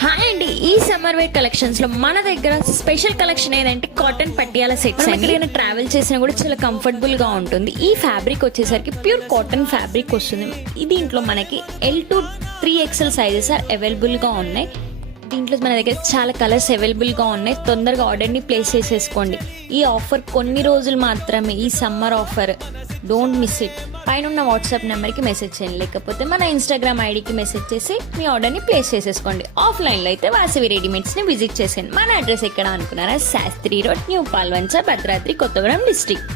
Hi అండి, ఈ summer wear collections లో మన దగ్గర స్పెషల్ కలెక్షన్ ఏదంటే కాటన్ పట్టియాల సెట్స్ అండి. ఎక్కడైనా ట్రావెల్ చేసినా కూడా చాలా కంఫర్టబుల్ గా ఉంటుంది. ఈ ఫ్యాబ్రిక్ వచ్చేసరికి ప్యూర్ కాటన్ ఫ్యాబ్రిక్ వస్తుంది. దీంట్లో మనకి L to 3XL sizes available గా ఉన్నాయి. దీంట్లో మన దగ్గర చాలా కలర్స్ అవైలబుల్ గా ఉన్నాయి. తొందరగా ఆర్డర్ ని ప్లేస్ చేసేసుకోండి. ఈ ఆఫర్ కొన్ని రోజులు మాత్రమే, ఈ summer offer, don't miss it. పైన ఉన్న వాట్సాప్ నెంబర్కి మెసేజ్ చేయండి, లేకపోతే మన ఇన్స్టాగ్రామ్ ఐడికి మెసేజ్ చేసి మీ ఆర్డర్ని ప్లేస్ చేసేసుకోండి. ఆఫ్లైన్లో అయితే వాసవి రెడీమేడ్స్ని విజిట్ చేసేయండి. మన అడ్రస్ ఎక్కడ అనుకున్నారా? Sastry road, new Palvancha, Bhadradri Kothagudem district.